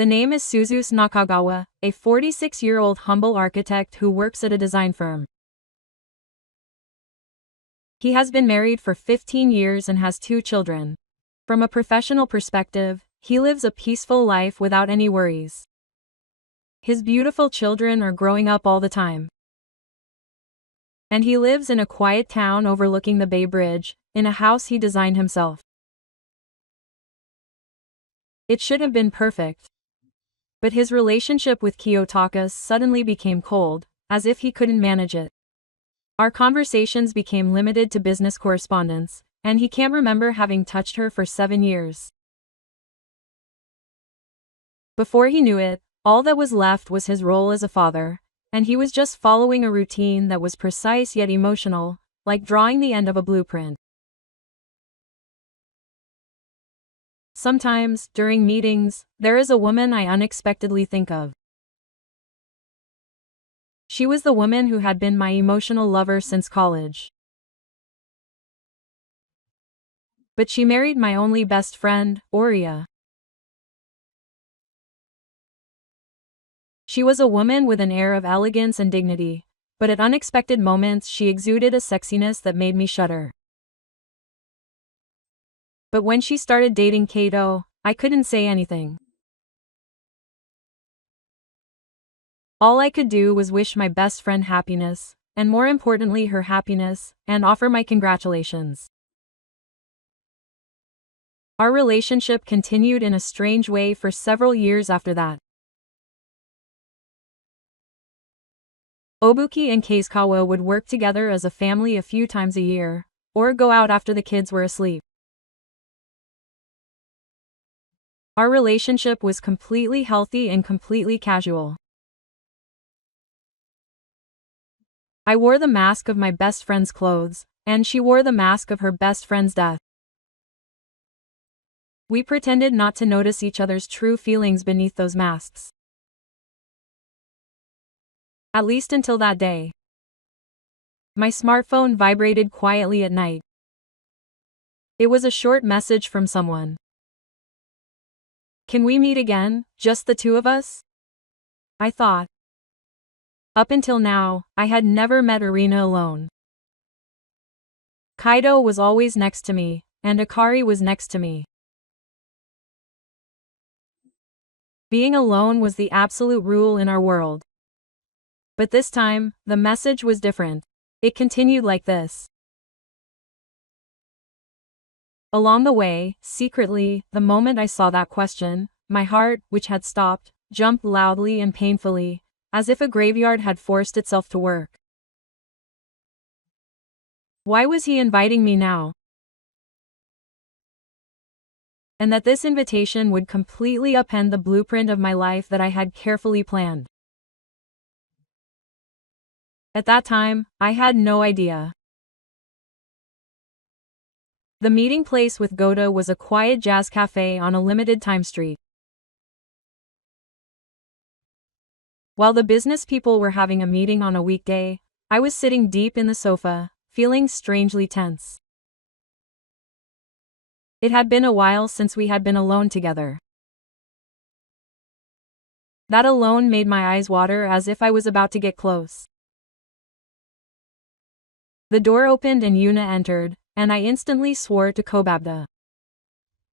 The name is Suzus Nakagawa, a 46-year-old humble architect who works at a design firm. He has been married for 15 years and has 2 children. From a professional perspective, he lives a peaceful life without any worries. His beautiful children are growing up all the time. And he lives in a quiet town overlooking the Bay Bridge, in a house he designed himself. It should have been perfect. But his relationship with Kiyotaka suddenly became cold, as if he couldn't manage it. Our conversations became limited to business correspondence, and he can't remember having touched her for 7 years. Before he knew it, all that was left was his role as a father, and he was just following a routine that was precise yet emotional, like drawing the end of a blueprint. Sometimes, during meetings, there is a woman I unexpectedly think of. She was the woman who had been my emotional lover since college. But she married my only best friend, Oria. She was a woman with an air of elegance and dignity, but at unexpected moments she exuded a sexiness that made me shudder. But when she started dating Kato, I couldn't say anything. All I could do was wish my best friend happiness, and more importantly her happiness, and offer my congratulations. Our relationship continued in a strange way for several years after that. Obuki and Keisukawa would work together as a family a few times a year, or go out after the kids were asleep. Our relationship was completely healthy and completely casual. I wore the mask of my best friend's clothes, and she wore the mask of her best friend's death. We pretended not to notice each other's true feelings beneath those masks. At least until that day. My smartphone vibrated quietly at night. It was a short message from someone. "Can we meet again, just the 2 of us?" I thought. Up until now, I had never met Irina alone. Kaido was always next to me, and Akari was next to me. Being alone was the absolute rule in our world. But this time, the message was different. It continued like this. Along the way, secretly, the moment I saw that question, my heart, which had stopped, jumped loudly and painfully, as if a graveyard had forced itself to work. Why was he inviting me now? And that this invitation would completely upend the blueprint of my life that I had carefully planned. At that time, I had no idea. The meeting place with Goda was a quiet jazz cafe on a limited-time street. While the business people were having a meeting on a weekday, I was sitting deep in the sofa, feeling strangely tense. It had been a while since we had been alone together. That alone made my eyes water as if I was about to get close. The door opened and Yuna entered, and I instantly swore to Kobabda.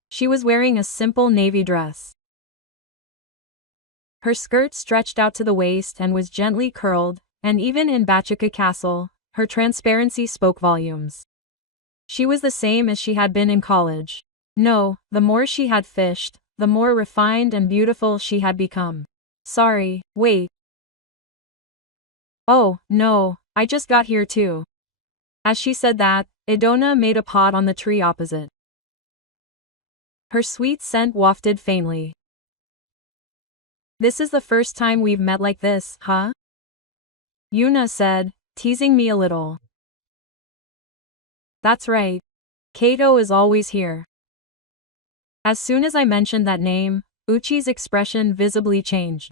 She was wearing a simple navy dress. Her skirt stretched out to the waist and was gently curled, and even in Bachika Castle, her transparency spoke volumes. She was the same as she had been in college. No, the more she had fished, the more refined and beautiful she had become. Sorry, wait. Oh, no, I just got here too. As she said that, Idona made a pot on the tree opposite. Her sweet scent wafted faintly. "This is the first time we've met like this, huh?" Yuna said, teasing me a little. "That's right. Kato is always here." As soon as I mentioned that name, Uchi's expression visibly changed.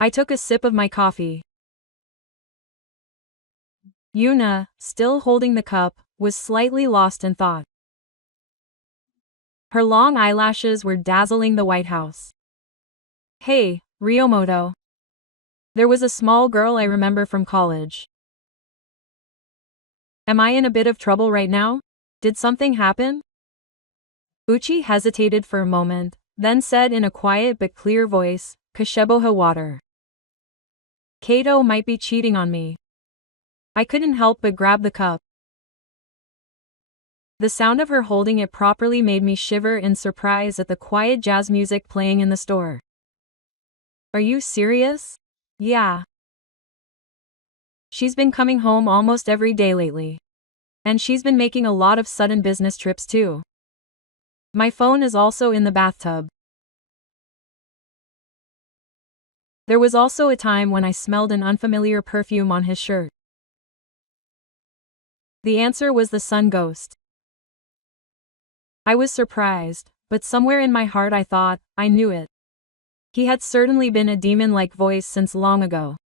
I took a sip of my coffee. Yuna, still holding the cup, was slightly lost in thought. Her long eyelashes were dazzling the White House. Hey, Ryomoto. There was a small girl I remember from college. Am I in a bit of trouble right now? Did something happen? Uchi hesitated for a moment, then said in a quiet but clear voice, Kasheboha water. Kato might be cheating on me. I couldn't help but grab the cup. The sound of her holding it properly made me shiver in surprise at the quiet jazz music playing in the store. Are you serious? Yeah. She's been coming home almost every day lately. And she's been making a lot of sudden business trips too. My phone is also in the bathtub. There was also a time when I smelled an unfamiliar perfume on his shirt. The answer was the sun ghost. I was surprised, but somewhere in my heart I thought, I knew it. He had certainly been a demon-like voice since long ago.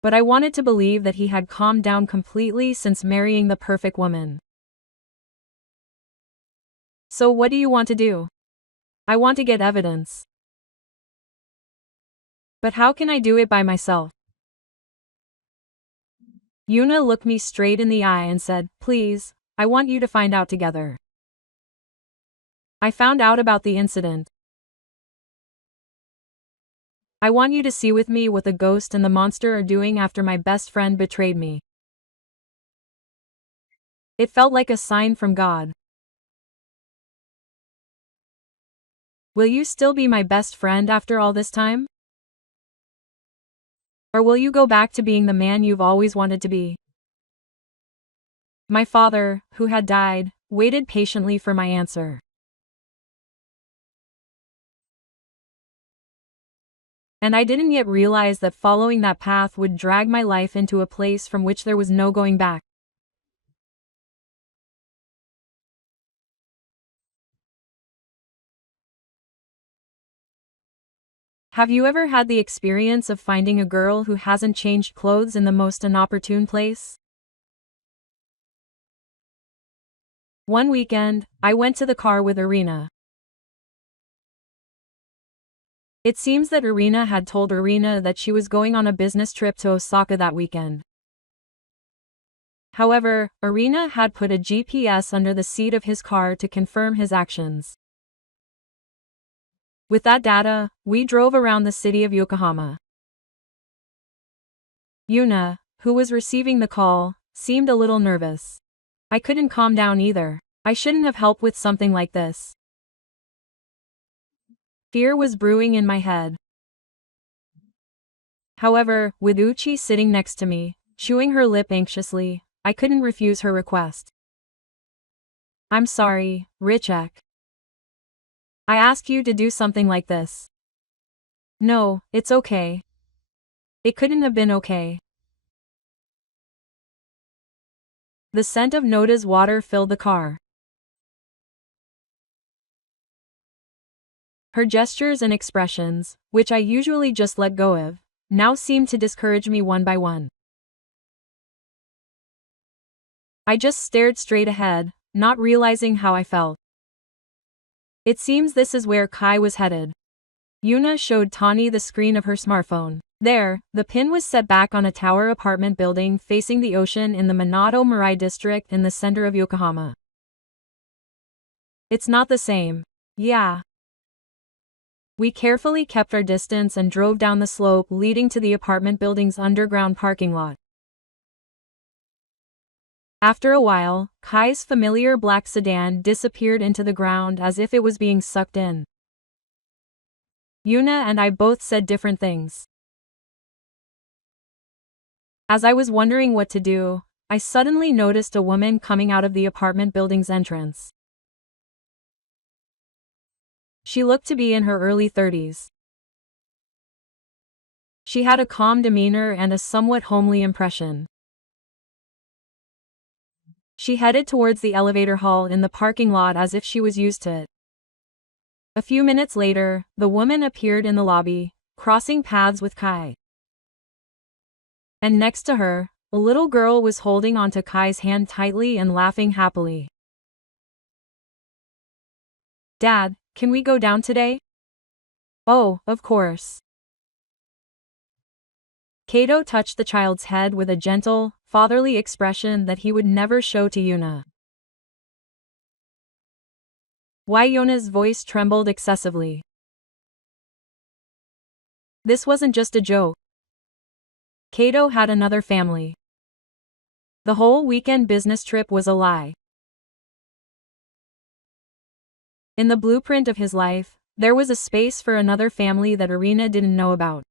But I wanted to believe that he had calmed down completely since marrying the perfect woman. So what do you want to do? I want to get evidence. But how can I do it by myself? Yuna looked me straight in the eye and said, please, I want you to find out together. I found out about the incident. I want you to see with me what the ghost and the monster are doing after my best friend betrayed me. It felt like a sign from God. Will you still be my best friend after all this time? Or will you go back to being the man you've always wanted to be? My father, who had died, waited patiently for my answer. And I didn't yet realize that following that path would drag my life into a place from which there was no going back. Have you ever had the experience of finding a girl who hasn't changed clothes in the most inopportune place? One weekend, I went to the car with Irina. It seems that Irina had told Irina that she was going on a business trip to Osaka that weekend. However, Irina had put a GPS under the seat of his car to confirm his actions. With that data, we drove around the city of Yokohama. Yuna, who was receiving the call, seemed a little nervous. I couldn't calm down either. I shouldn't have helped with something like this. Fear was brewing in my head. However, with Uchi sitting next to me, chewing her lip anxiously, I couldn't refuse her request. I'm sorry, Richek. I asked you to do something like this. No, it's okay. It couldn't have been okay. The scent of Noda's water filled the car. Her gestures and expressions, which I usually just let go of, now seemed to discourage me one by one. I just stared straight ahead, not realizing how I felt. It seems this is where Kai was headed. Yuna showed Tani the screen of her smartphone. There, the pin was set back on a tower apartment building facing the ocean in the Minato Marai district in the center of Yokohama. It's not the same. Yeah. We carefully kept our distance and drove down the slope leading to the apartment building's underground parking lot. After a while, Kai's familiar black sedan disappeared into the ground as if it was being sucked in. Yuna and I both said different things. As I was wondering what to do, I suddenly noticed a woman coming out of the apartment building's entrance. She looked to be in her early 30s. She had a calm demeanor and a somewhat homely impression. She headed towards the elevator hall in the parking lot as if she was used to it. A few minutes later, the woman appeared in the lobby, crossing paths with Kai. And next to her, a little girl was holding onto Kai's hand tightly and laughing happily. Dad, can we go down today? Oh, of course. Kato touched the child's head with a gentle, fatherly expression that he would never show to Yuna. Why? Yuna's voice trembled excessively. This wasn't just a joke. Kato had another family. The whole weekend business trip was a lie. In the blueprint of his life, there was a space for another family that Irina didn't know about.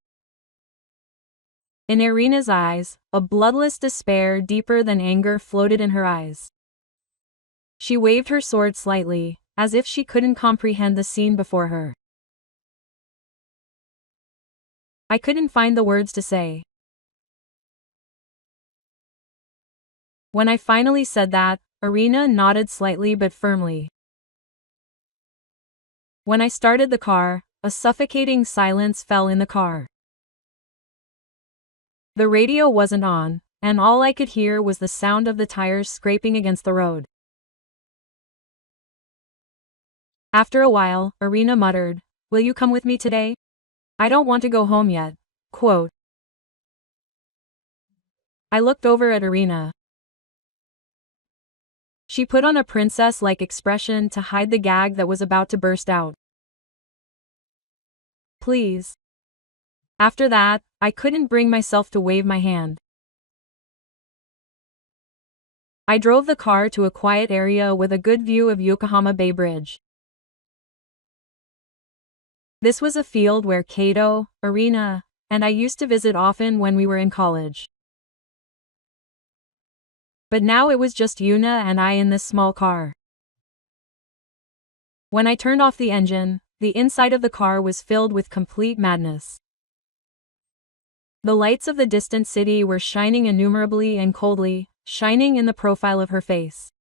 In Irina's eyes, a bloodless despair deeper than anger floated in her eyes. She waved her sword slightly, as if she couldn't comprehend the scene before her. I couldn't find the words to say. When I finally said that, Irina nodded slightly but firmly. When I started the car, a suffocating silence fell in the car. The radio wasn't on, and all I could hear was the sound of the tires scraping against the road. After a while, Irina muttered, "Will you come with me today? I don't want to go home yet." Quote. I looked over at Irina. She put on a princess-like expression to hide the gag that was about to burst out. Please. After that, I couldn't bring myself to wave my hand. I drove the car to a quiet area with a good view of Yokohama Bay Bridge. This was a field where Kato, Irina, and I used to visit often when we were in college. But now it was just Yuna and I in this small car. When I turned off the engine, the inside of the car was filled with complete madness. The lights of the distant city were shining innumerably and coldly, shining in the profile of her face.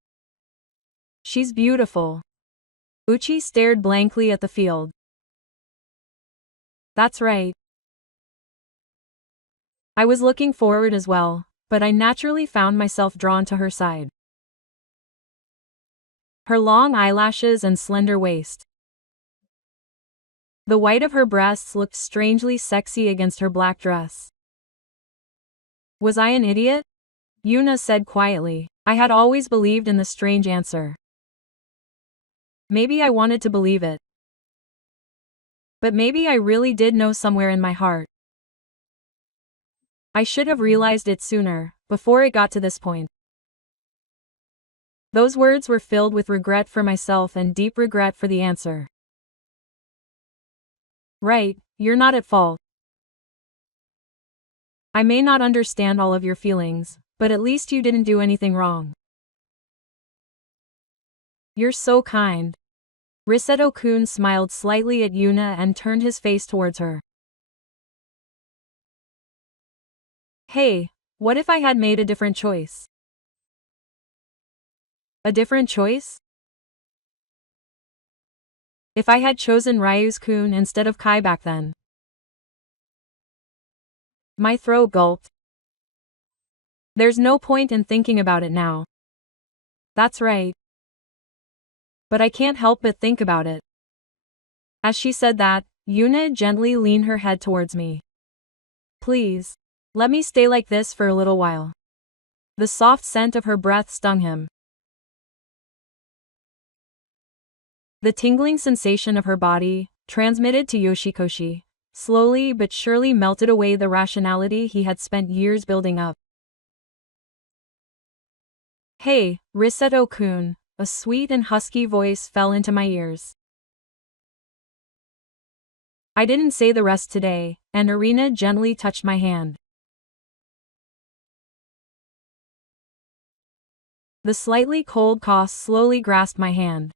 She's beautiful. Uchi stared blankly at the field. That's right. I was looking forward as well, but I naturally found myself drawn to her side. Her long eyelashes and slender waist. The white of her breasts looked strangely sexy against her black dress. Was I an idiot? Yuna said quietly. I had always believed in the strange answer. Maybe I wanted to believe it. But maybe I really did know somewhere in my heart. I should have realized it sooner, before it got to this point. Those words were filled with regret for myself and deep regret for the answer. Right, you're not at fault. I may not understand all of your feelings, but at least you didn't do anything wrong. You're so kind. Riseto-kun smiled slightly at Yuna and turned his face towards her. Hey, what if I had made a different choice? A different choice? If I had chosen Ryu's-kun instead of Kai back then? My throat gulped. There's no point in thinking about it now. That's right. But I can't help but think about it. As she said that, Yuna gently leaned her head towards me. Please. Let me stay like this for a little while. The soft scent of her breath stung him. The tingling sensation of her body, transmitted to Yoshikoshi, slowly but surely melted away the rationality he had spent years building up. Hey, Riseto-kun, a sweet and husky voice fell into my ears. I didn't say the rest today, and Irina gently touched my hand. The slightly cold Koss slowly grasped my hand.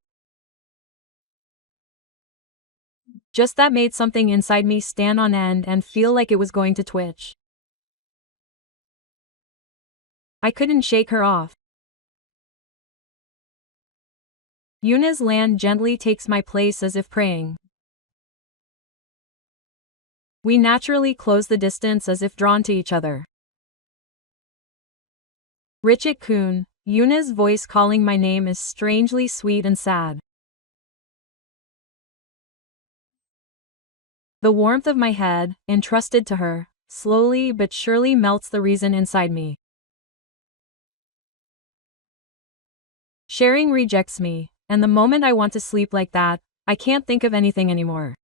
Just that made something inside me stand on end and feel like it was going to twitch. I couldn't shake her off. Yuna's land gently takes my place as if praying. We naturally close the distance as if drawn to each other. Richik-kun, Yuna's voice calling my name is strangely sweet and sad. The warmth of my head, entrusted to her, slowly but surely melts the reason inside me. Sharing rejects me, and the moment I want to sleep like that, I can't think of anything anymore.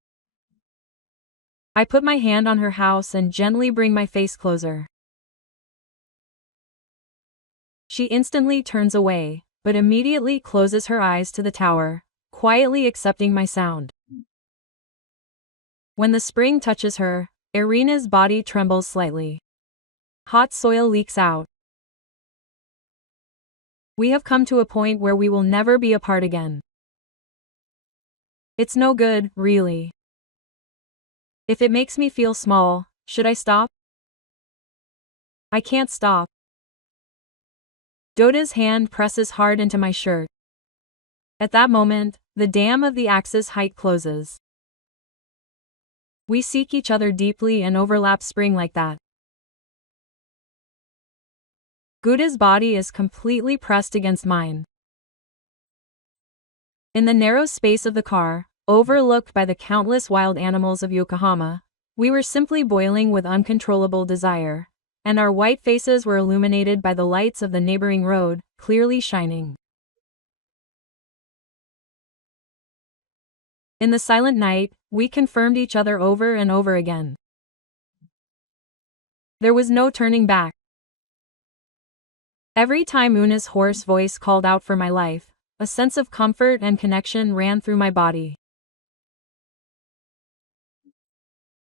I put my hand on her house and gently bring my face closer. She instantly turns away, but immediately closes her eyes to the tower, quietly accepting my sound. When the spring touches her, Irina's body trembles slightly. Hot soil leaks out. We have come to a point where we will never be apart again. It's no good, really. If it makes me feel small, should I stop? I can't stop. Doda's hand presses hard into my shirt. At that moment, the dam of the axis height closes. We seek each other deeply and overlap spring like that. Guda's body is completely pressed against mine. In the narrow space of the car, overlooked by the countless wild animals of Yokohama, we were simply boiling with uncontrollable desire, and our white faces were illuminated by the lights of the neighboring road, clearly shining. In the silent night, we confirmed each other over and over again. There was no turning back. Every time Una's hoarse voice called out for my life, a sense of comfort and connection ran through my body.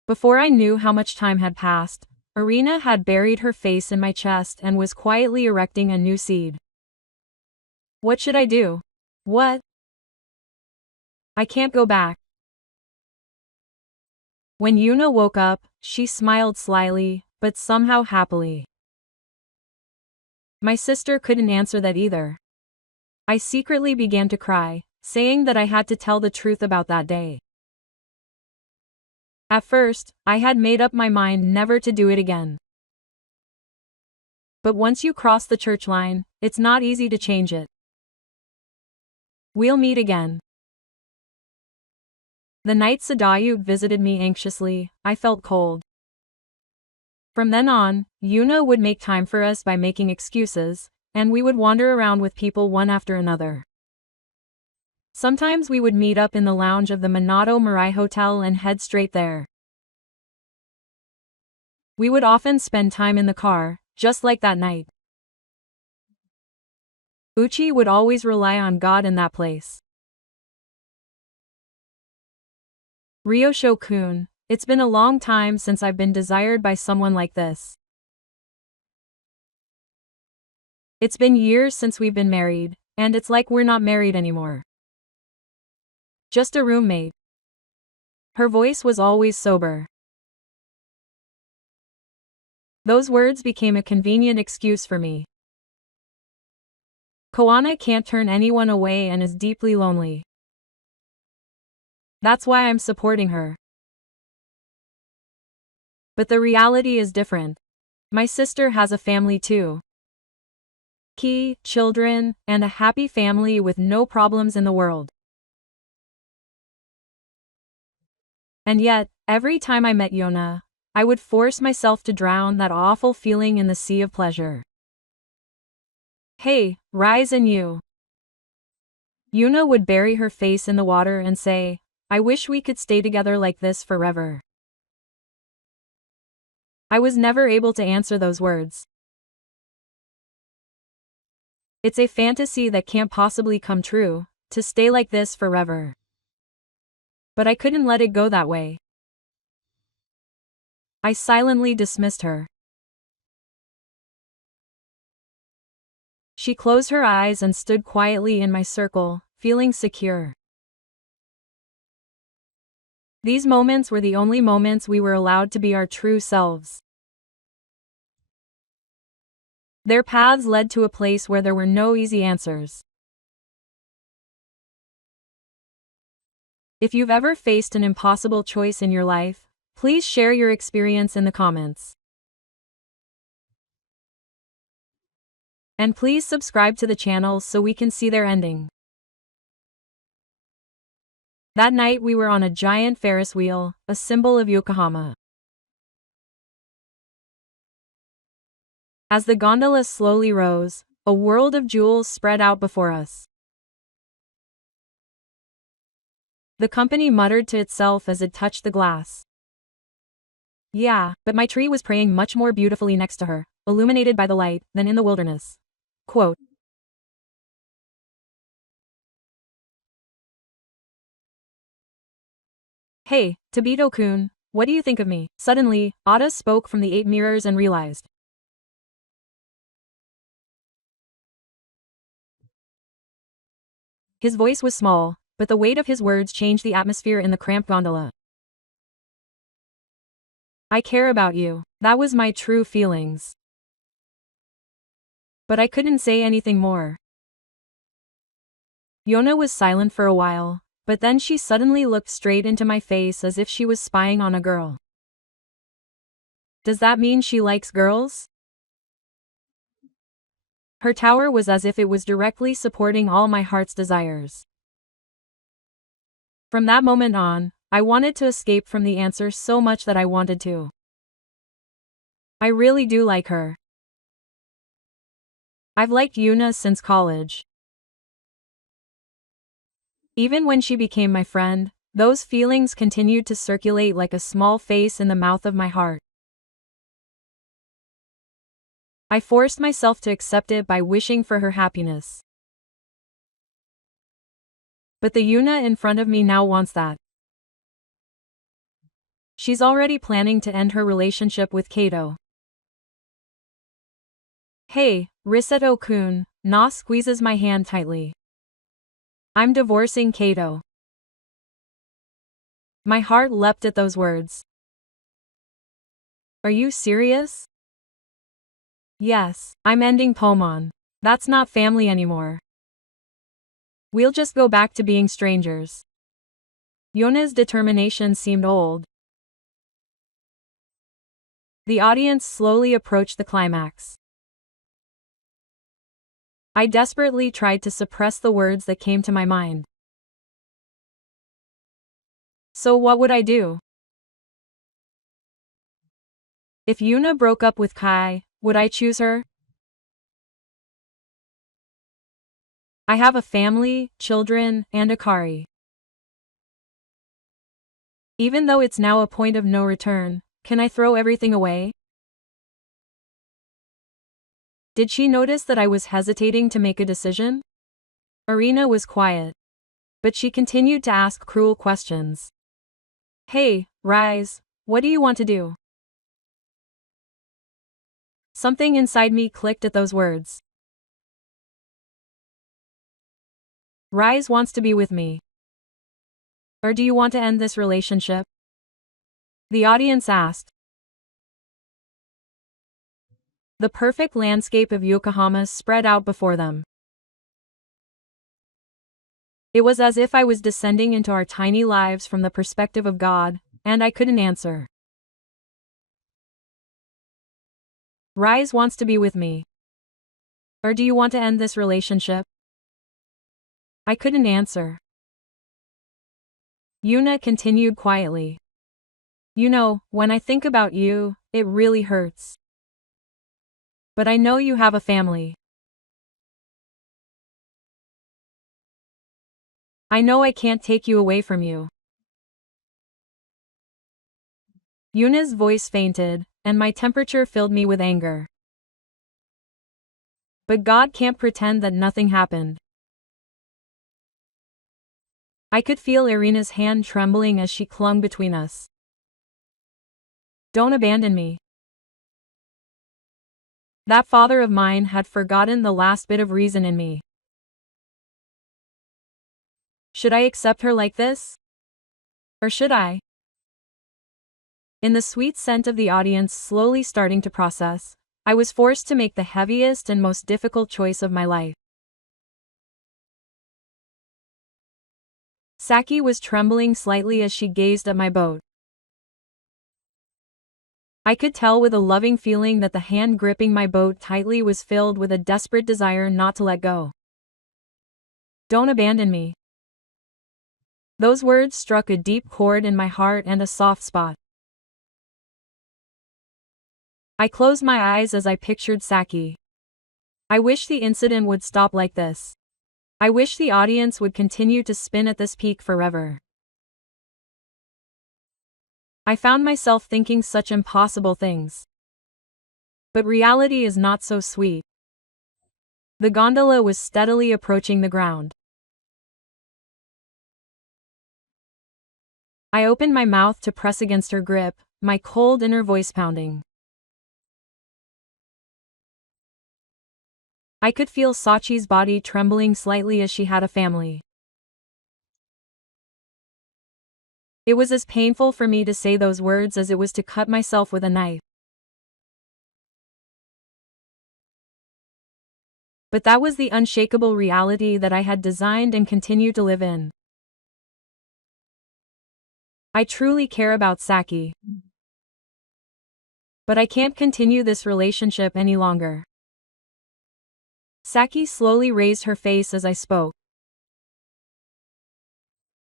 Before I knew how much time had passed, Irina had buried her face in my chest and was quietly erecting a new seed. What should I do? What? I can't go back. When Una woke up, she smiled slyly, but somehow happily. My sister couldn't answer that either. I secretly began to cry, saying that I had to tell the truth about that day. At first, I had made up my mind never to do it again. But once you cross the church line, it's not easy to change it. We'll meet again. The night Sadayut visited me anxiously, I felt cold. From then on, Una would make time for us by making excuses, and we would wander around with people one after another. Sometimes we would meet up in the lounge of the Minato Marai Hotel and head straight there. We would often spend time in the car, just like that night. Uchi would always rely on God in that place. Ryosho-kun, it's been a long time since I've been desired by someone like this. It's been years since we've been married, and it's like we're not married anymore. Just a roommate. Her voice was always sober. Those words became a convenient excuse for me. Koana can't turn anyone away and is deeply lonely. That's why I'm supporting her. But the reality is different. My sister has a family too. Children, and a happy family with no problems in the world. And yet, every time I met Yona, I would force myself to drown that awful feeling in the sea of pleasure. Hey, rise and you. Yuna would bury her face in the water and say, I wish we could stay together like this forever. I was never able to answer those words. It's a fantasy that can't possibly come true, to stay like this forever. But I couldn't let it go that way. I silently dismissed her. She closed her eyes and stood quietly in my circle, feeling secure. These moments were the only moments we were allowed to be our true selves. Their paths led to a place where there were no easy answers. If you've ever faced an impossible choice in your life, please share your experience in the comments. And please subscribe to the channel so we can see their ending. That night we were on a giant Ferris wheel, a symbol of Yokohama. As the gondola slowly rose, a world of jewels spread out before us. The company muttered to itself as it touched the glass. Yeah, but my tree was praying much more beautifully next to her, illuminated by the light, than in the wilderness. Quote. Hey, Tobito-kun, what do you think of me? Suddenly, Ada spoke from the 8 mirrors and realized. His voice was small, but the weight of his words changed the atmosphere in the cramped gondola. I care about you. That was my true feelings. But I couldn't say anything more. Yona was silent for a while, but then she suddenly looked straight into my face as if she was spying on a girl. Does that mean she likes girls? Her tower was as if it was directly supporting all my heart's desires. From that moment on, I wanted to escape from the answer so much that I wanted to. I really do like her. I've liked Yuna since college. Even when she became my friend, those feelings continued to circulate like a small face in the mouth of my heart. I forced myself to accept it by wishing for her happiness. But the Yuna in front of me now wants that. She's already planning to end her relationship with Kato. Hey, Riseto-kun, Na squeezes my hand tightly. I'm divorcing Kato. My heart leapt at those words. Are you serious? Yes, I'm ending Pomon. That's not family anymore. We'll just go back to being strangers. Yona's determination seemed old. The audience slowly approached the climax. I desperately tried to suppress the words that came to my mind. So what would I do? If Yuna broke up with Kai, would I choose her? I have a family, children, and Akari. Even though it's now a point of no return, can I throw everything away? Did she notice that I was hesitating to make a decision? Arina was quiet. But she continued to ask cruel questions. Hey, Rise, what do you want to do? Something inside me clicked at those words. Rise wants to be with me. Or do you want to end this relationship? The audience asked. The perfect landscape of Yokohama spread out before them. It was as if I was descending into our tiny lives from the perspective of God, and I couldn't answer. Rise wants to be with me. Or do you want to end this relationship? I couldn't answer. Yuna continued quietly. You know, when I think about you, it really hurts. But I know you have a family. I know I can't take you away from you. Yuna's voice fainted, and my temperature filled me with anger. But God can't pretend that nothing happened. I could feel Irina's hand trembling as she clung between us. Don't abandon me. That father of mine had forgotten the last bit of reason in me. Should I accept her like this? Or should I? In the sweet scent of the audience slowly starting to process, I was forced to make the heaviest and most difficult choice of my life. Saki was trembling slightly as she gazed at my boat. I could tell with a loving feeling that the hand gripping my boat tightly was filled with a desperate desire not to let go. Don't abandon me. Those words struck a deep chord in my heart and a soft spot. I closed my eyes as I pictured Saki. I wish the incident would stop like this. I wish the audience would continue to spin at this peak forever. I found myself thinking such impossible things. But reality is not so sweet. The gondola was steadily approaching the ground. I opened my mouth to press against her grip, my cold inner voice pounding. I could feel Sachi's body trembling slightly as she had a family. It was as painful for me to say those words as it was to cut myself with a knife. But that was the unshakable reality that I had designed and continued to live in. I truly care about Saki. But I can't continue this relationship any longer. Saki slowly raised her face as I spoke.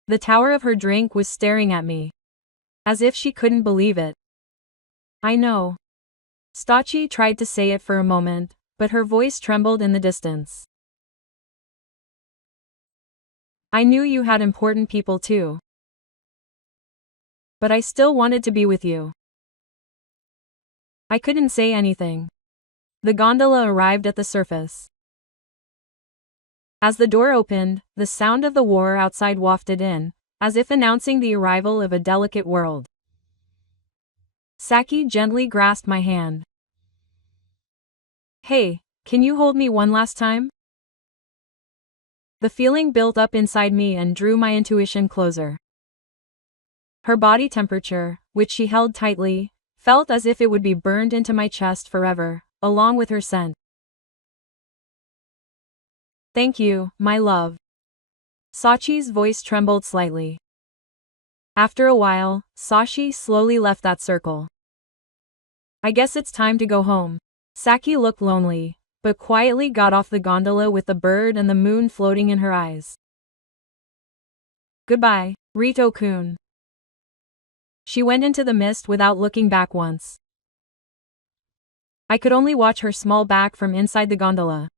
The tower of her drink was staring at me, as if she couldn't believe it. I know. Sachi tried to say it for a moment, but her voice trembled in the distance. I knew you had important people too. But I still wanted to be with you. I couldn't say anything. The gondola arrived at the surface. As the door opened, the sound of the war outside wafted in, as if announcing the arrival of a delicate world. Saki gently grasped my hand. Hey, can you hold me one last time? The feeling built up inside me and drew my intuition closer. Her body temperature, which she held tightly, felt as if it would be burned into my chest forever, along with her scent. Thank you, my love. Sachi's voice trembled slightly. After a while, Sachi slowly left that circle. I guess it's time to go home. Saki looked lonely, but quietly got off the gondola with the bird and the moon floating in her eyes. Goodbye, Rito-kun. She went into the mist without looking back once. I could only watch her small back from inside the gondola.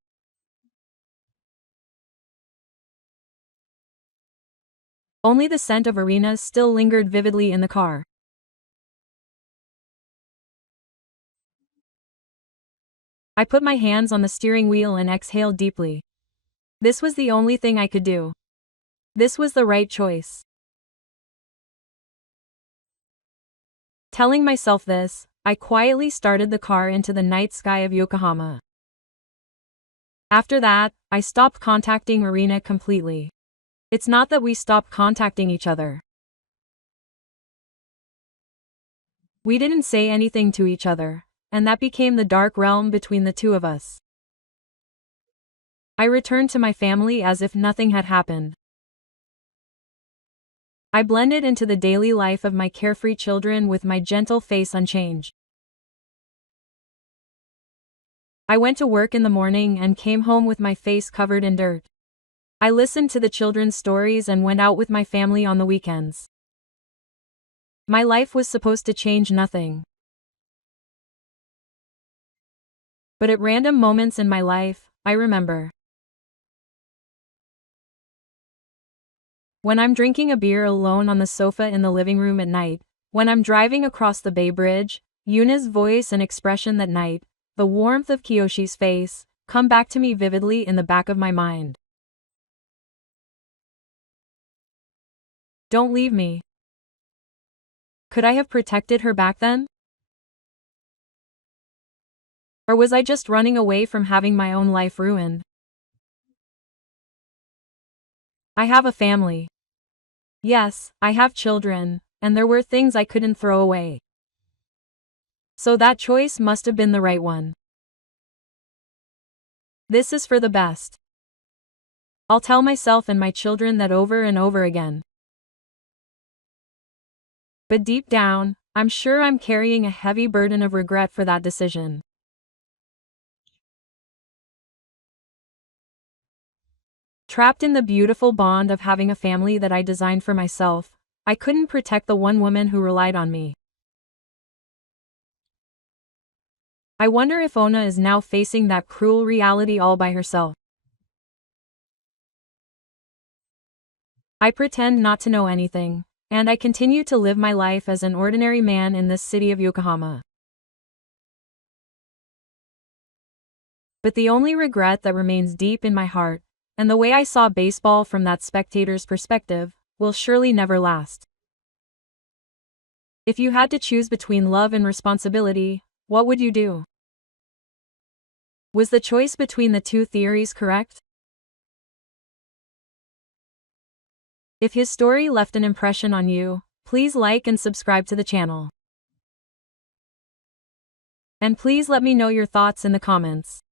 Only the scent of arenas still lingered vividly in the car. I put my hands on the steering wheel and exhaled deeply. This was the only thing I could do. This was the right choice. Telling myself this, I quietly started the car into the night sky of Yokohama. After that, I stopped contacting Arena completely. It's not that we stopped contacting each other. We didn't say anything to each other, and that became the dark realm between the two of us. I returned to my family as if nothing had happened. I blended into the daily life of my carefree children with my gentle face unchanged. I went to work in the morning and came home with my face covered in dirt. I listened to the children's stories and went out with my family on the weekends. My life was supposed to change nothing. But at random moments in my life, I remember. When I'm drinking a beer alone on the sofa in the living room at night, when I'm driving across the Bay Bridge, Yuna's voice and expression that night, the warmth of Kiyoshi's face, come back to me vividly in the back of my mind. Don't leave me. Could I have protected her back then? Or was I just running away from having my own life ruined? I have a family. Yes, I have children, and there were things I couldn't throw away. So that choice must have been the right one. This is for the best. I'll tell myself and my children that over and over again. But deep down, I'm sure I'm carrying a heavy burden of regret for that decision. Trapped in the beautiful bond of having a family that I designed for myself, I couldn't protect the one woman who relied on me. I wonder if Ona is now facing that cruel reality all by herself. I pretend not to know anything, and I continue to live my life as an ordinary man in this city of Yokohama. But the only regret that remains deep in my heart, and the way I saw baseball from that spectator's perspective, will surely never last. If you had to choose between love and responsibility, what would you do? Was the choice between the two theories correct? If his story left an impression on you, please like and subscribe to the channel. And please let me know your thoughts in the comments.